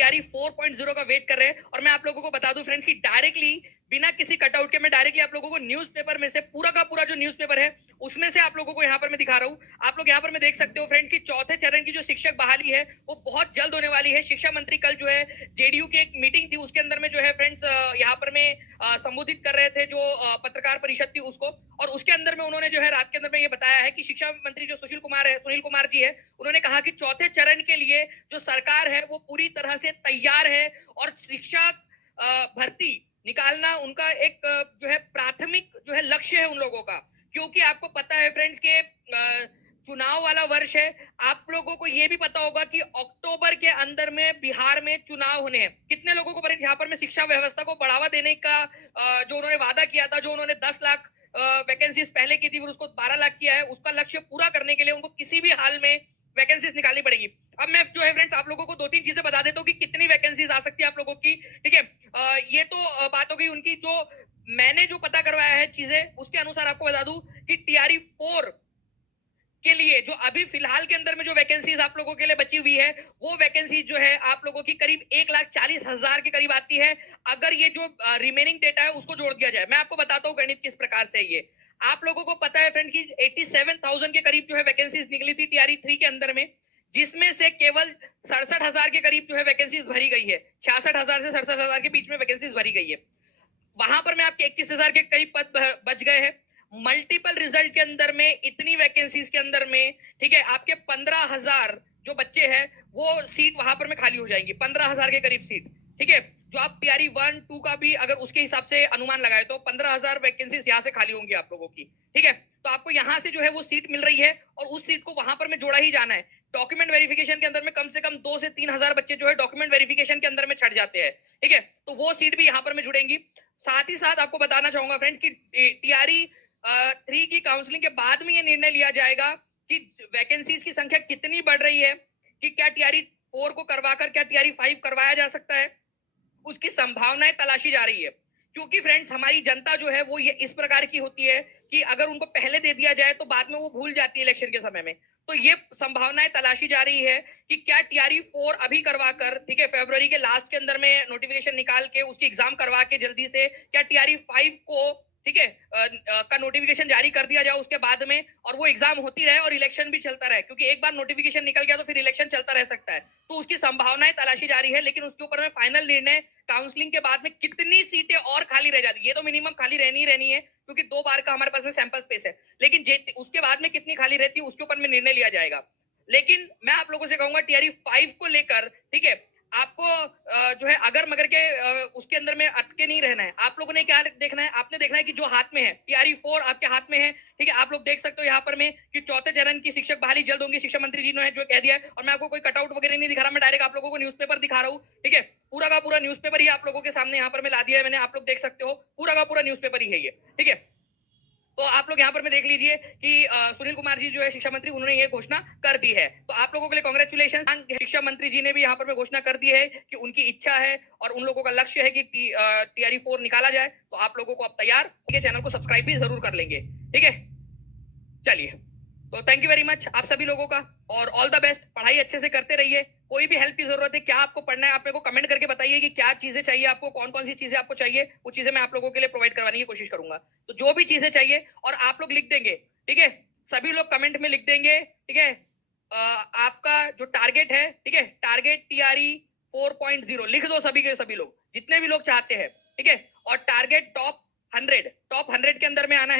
TRE 4.0 का wait कर रहे हैं। और मैं आप लोगों को बता दूं फ्रेंड्स कि डायरेक्टली बिना किसी कटआउट के मैं डायरेक्टली आप लोगों को न्यूज़पेपर में से पूरा का पूरा जो न्यूज़पेपर है उसमें से आप लोगों को यहाँ पर मैं दिखा रहा हूँ। आप लोग यहाँ पर मैं देख सकते हो फ्रेंड्स कि चौथे चरण की जो शिक्षक बहाली है वो बहुत जल्द होने वाली है। शिक्षा मंत्री कल जो है जेडीयू की एक मीटिंग थी उसके अंदर में जो है फ्रेंड्स यहाँ पर में संबोधित कर रहे थे जो पत्रकार परिषद थी उसको, और उसके अंदर में उन्होंने जो है रात के अंदर में ये बताया है कि शिक्षा मंत्री जो सुनील कुमार जी है, उन्होंने कहा कि चौथे चरण के लिए जो सरकार है वो पूरी तरह से तैयार है और शिक्षक भर्ती निकालना उनका एक जो है प्राथमिक जो है लक्ष्य है उन लोगों का। क्योंकि आपको पता है फ्रेंड्स के चुनाव वाला वर्ष है। आप लोगों को ये भी पता होगा कि अक्टूबर के अंदर में बिहार में चुनाव होने हैं। कितने लोगों को यहाँ पर में शिक्षा व्यवस्था को बढ़ावा देने का जो उन्होंने वादा किया था, जो उन्होंने 10 लाख वैकेंसीज पहले की थी उसको 12 लाख किया है, उसका लक्ष्य पूरा करने के लिए उनको किसी भी हाल में वैकेंसीज निकालनी पड़ेगी। अब मैं जो है फ्रेंड्स आप लोगों को 2-3 चीजें बता देता हूँ कि कितनी वैकेंसीज आ सकती है आप लोगों की। ठीक है, ये तो बात हो गई उनकी। जो मैंने जो पता करवाया है चीजें उसके अनुसार आपको बता दूं कि टीआरई 4 के लिए जो अभी फिलहाल के अंदर में जो वैकेंसीज आप लोगों के लिए बची हुई है वो वैकेंसी जो है आप लोगों की करीब 1,40,000 के करीब आती है। अगर ये जो रिमेनिंग डेटा है उसको जोड़ दिया जाए, मैं आपको बताता हूँ गणित किस प्रकार से। ये आप लोगों को पता है फ्रेंड की 87,000 के करीब जो है वैकेंसीज निकली थी टीआरई 3 के अंदर में, जिसमें से केवल 67,000 के करीब जो है वैकेंसीज भरी गई है। 66,000 से 67,000 के बीच में वैकेंसीज भरी गई है। वहां पर में आपके 21,000 के करीब पद बच गए हैं। मल्टीपल रिजल्ट के अंदर में इतनी वैकेंसीज के अंदर में, ठीक है, आपके 15,000 जो बच्चे हैं वो सीट वहां पर में खाली हो जाएंगी। 15,000 के करीब सीट, ठीक है, जो आप टीआरई 1-2 का भी अगर उसके हिसाब से अनुमान लगाए तो 15,000 वैकेंसीज यहाँ से खाली होंगी आप लोगों की। ठीक है, तो आपको यहाँ से जो है वो सीट मिल रही है और उस सीट को वहां पर में जोड़ा ही जाना है। डॉक्यूमेंट वेरिफिकेशन के अंदर में कम से कम 2 से 3,000 बच्चे जो है डॉक्यूमेंट वेरिफिकेशन के अंदर में छट जाते हैं। ठीक है, तो वो सीट भी यहाँ पर में जुड़ेंगी। साथ ही साथ आपको बताना चाहूंगा फ्रेंड्स कि टीआरई 3 की काउंसलिंग के बाद में ये निर्णय लिया जाएगा कि वैकेंसीज की संख्या कितनी बढ़ रही है, कि क्या टीआरई 4 को करवाकर क्या टीआरई 5 करवाया जा सकता है, उसकी संभावनाएं तलाशी जा रही है। क्योंकि फ्रेंड्स हमारी जनता जो है वो ये इस प्रकार की होती है कि अगर उनको पहले दे दिया जाए तो बाद में वो भूल जाती है इलेक्शन के समय में। तो ये संभावनाएं तलाशी जा रही है कि क्या टीआरई 4 अभी करवाकर, ठीक है, फरवरी के लास्ट के अंदर में नोटिफिकेशन निकाल के उसकी एग्जाम करवा के जल्दी से क्या टीआरई 5 को, ठीक है, का नोटिफिकेशन जारी कर दिया जाए उसके बाद में, और वो एग्जाम होती रहे और इलेक्शन भी चलता रहे। क्योंकि एक बार नोटिफिकेशन निकल गया तो फिर इलेक्शन चलता रह सकता है। तो उसकी संभावनाएं तलाशी जा रही है, लेकिन उसके ऊपर में फाइनल निर्णय काउंसलिंग के बाद में कितनी सीटें और खाली रह जाती है, ये तो मिनिमम खाली रहनी है क्योंकि 2 बार का हमारे पास में सैंपल स्पेस है। लेकिन उसके बाद में कितनी खाली रहती है उसके ऊपर में निर्णय लिया जाएगा। लेकिन मैं आप लोगों से कहूंगा टीआरई 5 को लेकर, ठीक है, आपको जो है अगर मगर के उसके अंदर में अटके नहीं रहना है। आप लोगों ने क्या देखना है, आपने देखना है कि जो हाथ में है टीआरई 4 आपके हाथ में है। ठीक है, आप लोग देख सकते हो यहाँ पर में कि चौथे चरण की शिक्षक बहाली जल्द होंगी, शिक्षा मंत्री जी ने जो कह दिया है। और मैं आपको कोई कटआउट वगैरह नहीं दिखा रहा, मैं डायरेक्ट आप लोगों को न्यूज़पेपर दिखा रहा हूँ। ठीक है, पूरा का पूरा न्यूज़पेपर ही आप लोगों के सामने यहाँ पर मैं ला दिया है मैंने, आप लोग देख सकते हो पूरा का पूरा न्यूज़पेपर ही है ये। ठीक है, तो आप लोग यहाँ पर में देख लीजिए कि सुनील कुमार जी जो है शिक्षा मंत्री, उन्होंने ये घोषणा कर दी है। तो आप लोगों के लिए कांग्रेचुलेशन। शिक्षा मंत्री जी ने भी यहाँ पर में घोषणा कर दी है कि उनकी इच्छा है और उन लोगों का लक्ष्य है कि टीआरई 4 निकाला जाए। तो आप लोगों को अब तैयार, चैनल को सब्सक्राइब भी जरूर कर लेंगे। ठीक है, चलिए, तो थैंक यू वेरी मच आप सभी लोगों का, और ऑल द बेस्ट। पढ़ाई अच्छे से करते रहिए। कोई भी हेल्प की जरूरत है, क्या आपको पढ़ना है, आप मेरे को कमेंट करके बताइए कि क्या चीजें चाहिए आपको, कौन कौन सी चीजें आपको चाहिए, वो चीजें मैं आप लोगों के लिए प्रोवाइड करवाने की कोशिश करूंगा। तो जो भी चीजें चाहिए और आप लोग लिख देंगे, ठीक है, सभी लोग कमेंट में लिख देंगे। ठीक है, आपका जो टारगेट है, ठीक है, टारगेट टीआरई 4.0 लिख दो सभी के सभी लोग, जितने भी लोग चाहते हैं। ठीक है, और टारगेट टॉप 100 के अंदर में आना है।